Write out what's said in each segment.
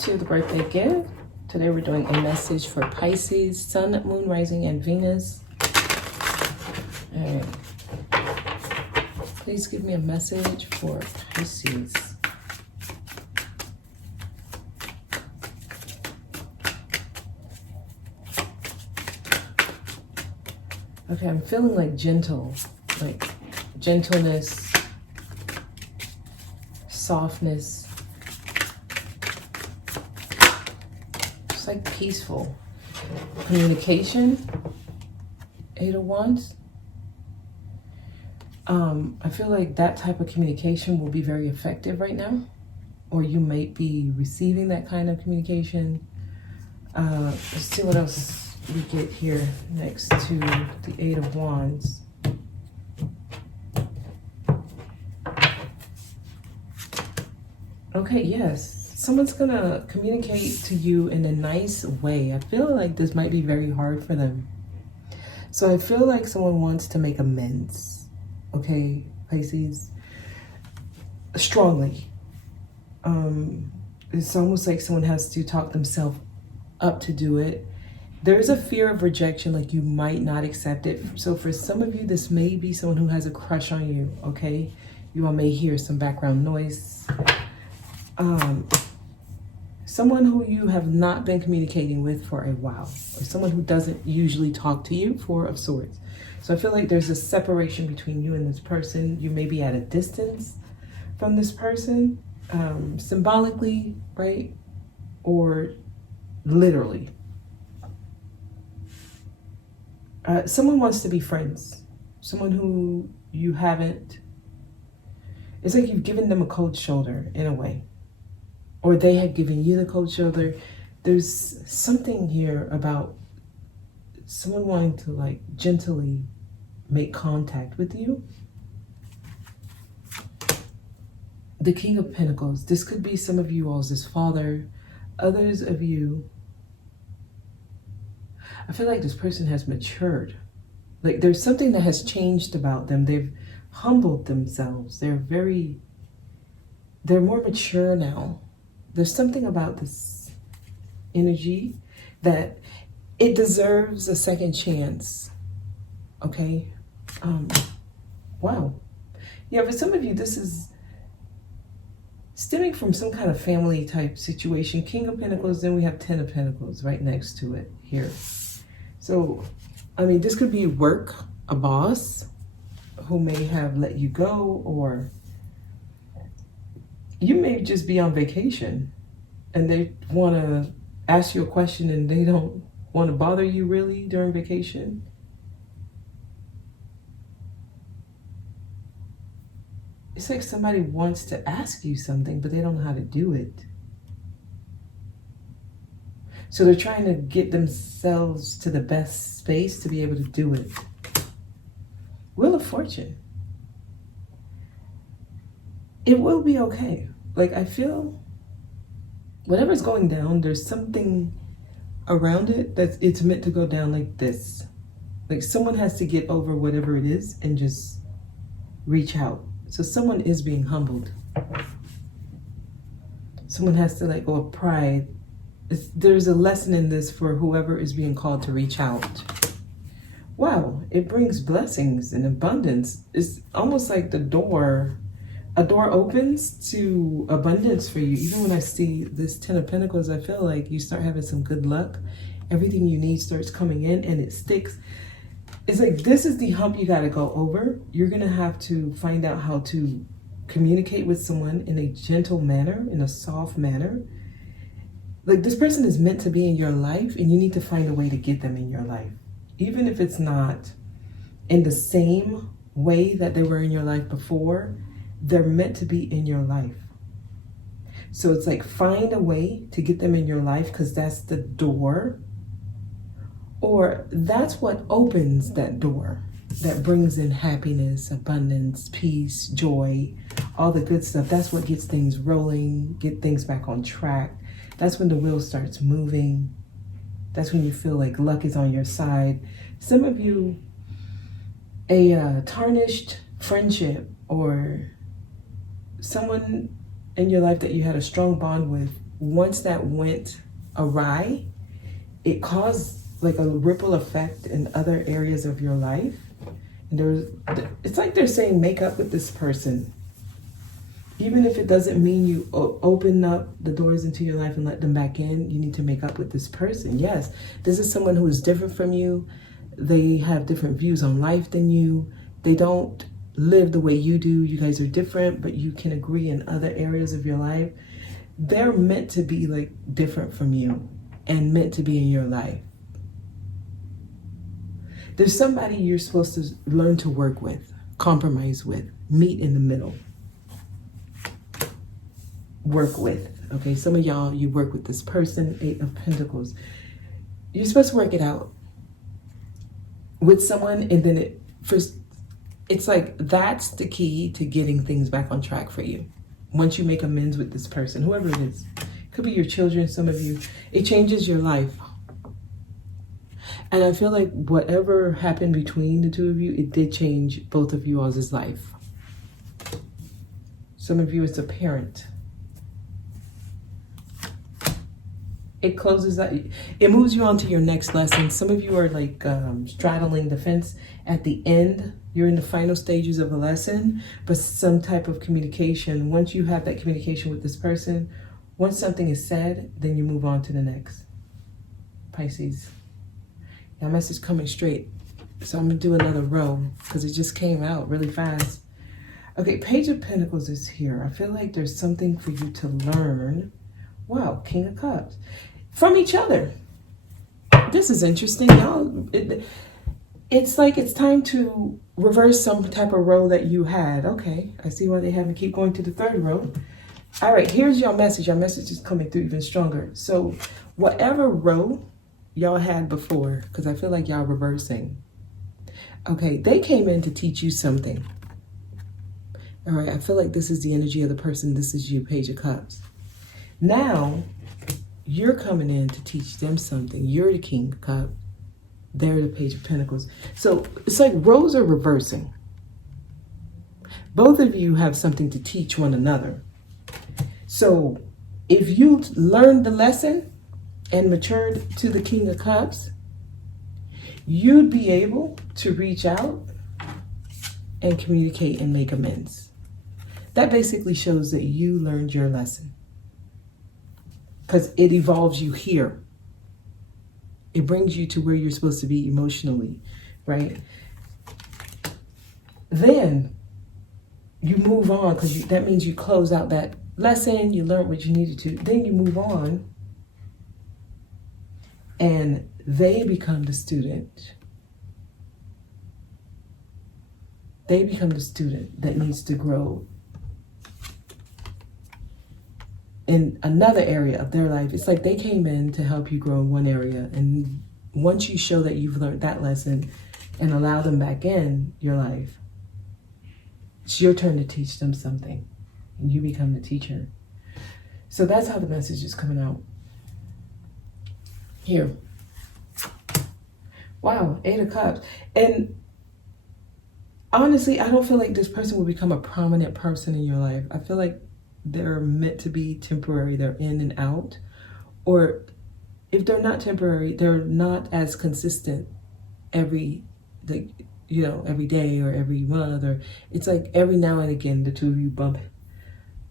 to the birthday gift. Today we're doing a message for Pisces, Sun, Moon, Rising, and Venus. All right. Please give me a message for Pisces. Okay, I'm feeling like gentle, like gentleness, softness. It's like peaceful. Communication, 8 of Wands. I feel like that type of communication will be very effective right now. Or you might be receiving that kind of communication. Let's see what else we get here next to the 8 of Wands. Okay, yes. Someone's gonna communicate to you in a nice way. I feel like this might be very hard for them. So I feel like someone wants to make amends. Okay, Pisces, strongly. It's almost like someone has to talk themselves up to do it. There's a fear of rejection, like you might not accept it. So for some of you, this may be someone who has a crush on you, okay? You all may hear some background noise. Someone who you have not been communicating with for a while, or someone who doesn't usually talk to you, 4 of Swords. So I feel like there's a separation between you and this person. You may be at a distance from this person, symbolically, right? Or literally. Someone wants to be friends. Someone who you haven't. It's like you've given them a cold shoulder in a way. Or they have given you the cold shoulder. There's something here about someone wanting to like gently make contact with you. The King of Pentacles. This could be some of you all's father. Others of you. I feel like this person has matured. Like there's something that has changed about them. They've humbled themselves. They're more mature now. There's something about this energy that it deserves a second chance. Okay? Wow. Yeah, for some of you, this is stemming from some kind of family type situation. King of Pentacles, then we have 10 of Pentacles right next to it here. So, I mean, this could be work, a boss who may have let you go, or you may just be on vacation and they want to ask you a question and they don't want to bother you really during vacation. It's like somebody wants to ask you something, but they don't know how to do it. So they're trying to get themselves to the best space to be able to do it. Wheel of Fortune. It will be okay. Like I feel whatever's going down, there's something around it that it's meant to go down like this. Like someone has to get over whatever it is and just reach out. So someone is being humbled. Someone has to let go of pride. There's a lesson in this for whoever is being called to reach out. Wow, it brings blessings and abundance. It's almost like a door opens to abundance for you. Even when I see this 10 of Pentacles, I feel like you start having some good luck. Everything you need starts coming in and it sticks. It's like this is the hump you got to go over. You're going to have to find out how to communicate with someone in a gentle manner, in a soft manner. Like this person is meant to be in your life and you need to find a way to get them in your life. Even if it's not in the same way that they were in your life before, they're meant to be in your life. So it's like find a way to get them in your life because that's the door. Or that's what opens that door that brings in happiness, abundance, peace, joy, all the good stuff. That's what gets things rolling, get things back on track. That's when the wheel starts moving. That's when you feel like luck is on your side. Some of you, a tarnished friendship or someone in your life that you had a strong bond with once that went awry, it caused like a ripple effect in other areas of your life. And it's like they're saying, make up with this person. Even if it doesn't mean you open up the doors into your life and let them back in, you need to make up with this person. Yes, this is someone who is different from you. They have different views on life than you. They don't live the way you do. You guys are different, but you can agree in other areas of your life. They're meant to be like different from you and meant to be in your life. There's somebody you're supposed to learn to work with, compromise with, meet in the middle. Work with. Okay, some of y'all, you work with this person, 8 of Pentacles. You're supposed to work it out with someone, and then it's like that's the key to getting things back on track for you. Once you make amends with this person, whoever it is, it could be your children, some of you, it changes your life. And I feel like whatever happened between the two of you, it did change both of you all's life. Some of you, it's a parent. It closes that, it moves you on to your next lesson. Some of you are like straddling the fence at the end. You're in the final stages of a lesson, but some type of communication. Once you have that communication with this person, once something is said, then you move on to the next. Pisces. Now, message coming straight. So I'm gonna do another row because it just came out really fast. Okay, Page of Pentacles is here. I feel like there's something for you to learn. Wow, King of Cups. From each other. This is interesting, y'all. It's like it's time to reverse some type of row that you had. Okay, I see why they have to keep going to the third row. All right, here's your message. Your message is coming through even stronger. So whatever row y'all had before, because I feel like y'all reversing. Okay, they came in to teach you something. All right, I feel like this is the energy of the person. This is you, Page of Cups. Now, you're coming in to teach them something. You're the King of Cups. They're the Page of Pentacles. So it's like roles are reversing. Both of you have something to teach one another. So if you learned the lesson and matured to the King of Cups, you'd be able to reach out and communicate and make amends. That basically shows that you learned your lesson. Because it evolves you here. It brings you to where you're supposed to be emotionally, right? Then you move on, because that means you close out that lesson, you learned what you needed to. Then you move on, and they become the student. They become the student that needs to grow in another area of their life. It's like they came in to help you grow in one area. And once you show that you've learned that lesson and allow them back in your life, it's your turn to teach them something. And you become the teacher. So that's how the message is coming out. Here. Wow, 8 of Cups. And honestly, I don't feel like this person will become a prominent person in your life. I feel like they're meant to be temporary. They're in and out. Or if they're not temporary, they're not as consistent every day or every month. Or it's like every now and again, the two of you bump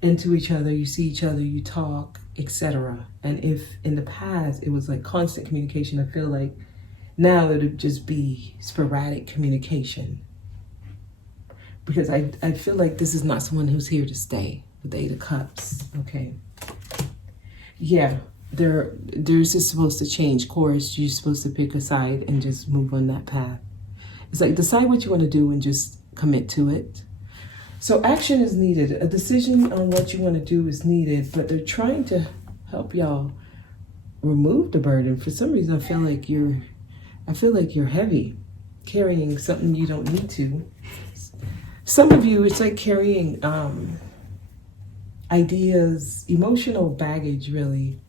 into each other, you see each other, you talk, etc. And if in the past it was like constant communication, I feel like now it'll just be sporadic communication. Because I feel like this is not someone who's here to stay. With the 8 of Cups, okay. Yeah, there's just supposed to change course. You're supposed to pick a side and just move on that path. It's like decide what you want to do and just commit to it. So action is needed. A decision on what you want to do is needed, but they're trying to help y'all remove the burden. For some reason, I feel like you're heavy, carrying something you don't need to. Some of you, it's like carrying ideas, emotional baggage, really,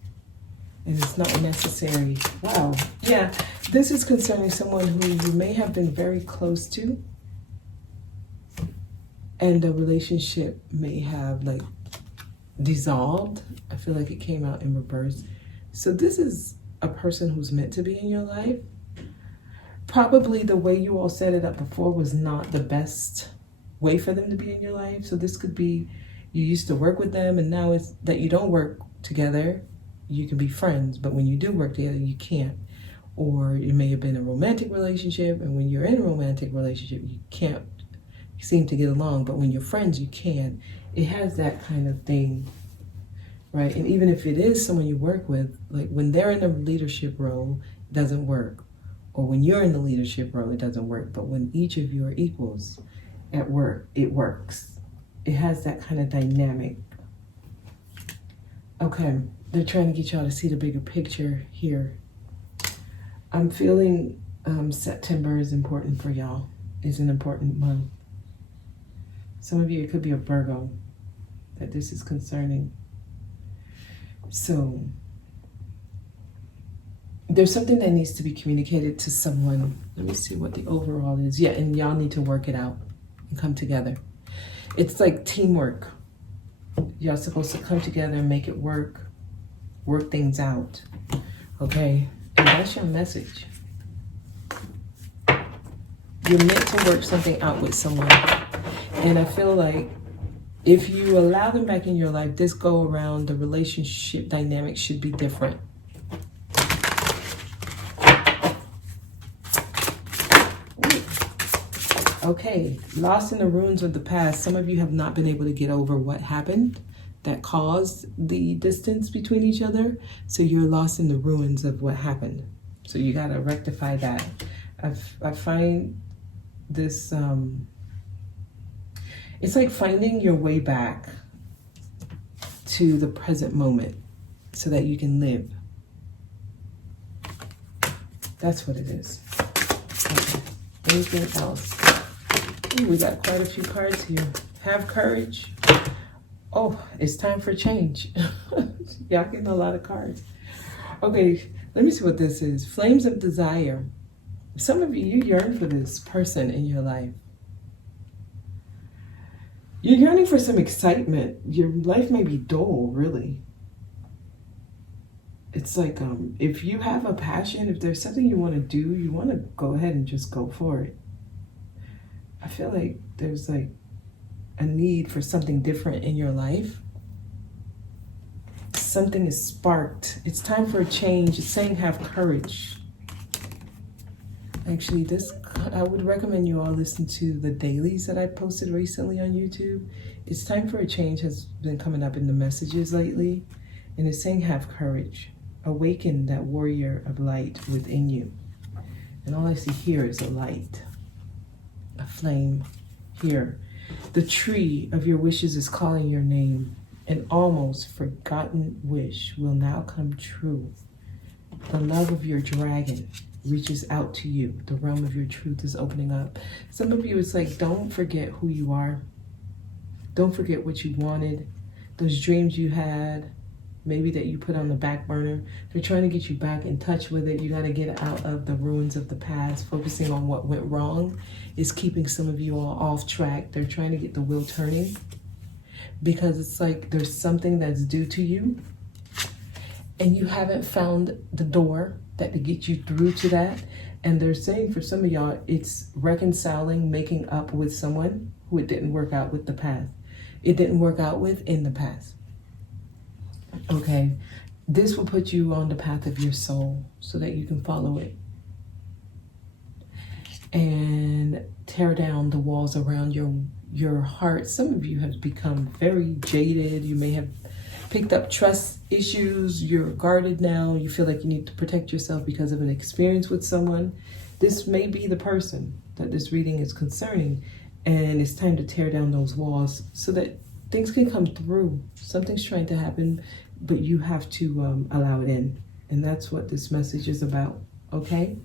and it's not necessary. Wow. Yeah, this is concerning someone who you may have been very close to, and the relationship may have like dissolved. I feel like it came out in reverse. So this is a person who's meant to be in your life. Probably the way you all set it up before was not the best way for them to be in your life. So this could be you used to work with them and now it's that you don't work together. You can be friends, but when you do work together, you can't. Or it may have been a romantic relationship, and when you're in a romantic relationship, you can't seem to get along, but when you're friends, you can. It has that kind of thing, right? And even if it is someone you work with, like when they're in a leadership role, it doesn't work. Or when you're in the leadership role, it doesn't work. But when each of you are equals at work, it works. It has that kind of dynamic. Okay, they're trying to get y'all to see the bigger picture here. I'm feeling September is important for y'all. It's an important month. Some of you, it could be a Virgo that this is concerning. So there's something that needs to be communicated to someone. Let me see what the overall is. Yeah, and y'all need to work it out and come together. It's like teamwork. Y'all supposed to come together and make it work things out, okay? And that's your message. You're meant to work something out with someone. And I feel like if you allow them back in your life, this go around, the relationship dynamic should be different. Okay, lost in the ruins of the past. Some of you have not been able to get over what happened that caused the distance between each other. So you're lost in the ruins of what happened. So you got to rectify that. I find this, it's like finding your way back to the present moment so that you can live. That's what it is. Okay. Anything else? Ooh, we got quite a few cards here. Have courage. Oh, it's time for change. Y'all getting a lot of cards. Okay, let me see what this is. Flames of desire. Some of you, you yearn for this person in your life. You're yearning for some excitement. Your life may be dull, really. It's like if you have a passion, if there's something you want to do, you want to go ahead and just go for it. I feel like there's like a need for something different in your life. Something is sparked. It's time for a change. It's saying have courage. Actually, I would recommend you all listen to the dailies that I posted recently on YouTube. It's time for a change has been coming up in the messages lately. And it's saying have courage. Awaken that warrior of light within you. And all I see here is a light. A flame here. The tree of your wishes is calling your name. An almost forgotten wish will now come true. The love of your dragon reaches out to you. The realm of your truth is opening up. Some of you, it's like, don't forget who you are. Don't forget what you wanted. Those dreams you had, maybe that you put on the back burner. They're trying to get you back in touch with it. You got to get out of the ruins of the past. Focusing on what went wrong is keeping some of you all off track. They're trying to get the wheel turning because it's like there's something that's due to you and you haven't found the door that to get you through to that. And they're saying for some of y'all, it's reconciling, making up with someone who it didn't work out with the past. It didn't work out with in the past. Okay, this will put you on the path of your soul so that you can follow it and tear down the walls around your heart. Some of you have become very jaded. You may have picked up trust issues. You're guarded now. You feel like you need to protect yourself because of an experience with someone. This may be the person that this reading is concerning, and it's time to tear down those walls so that things can come through. Something's trying to happen, but you have to allow it in. And that's what this message is about, okay?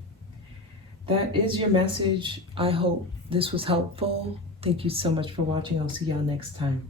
That is your message. I hope this was helpful. Thank you so much for watching. I'll see y'all next time.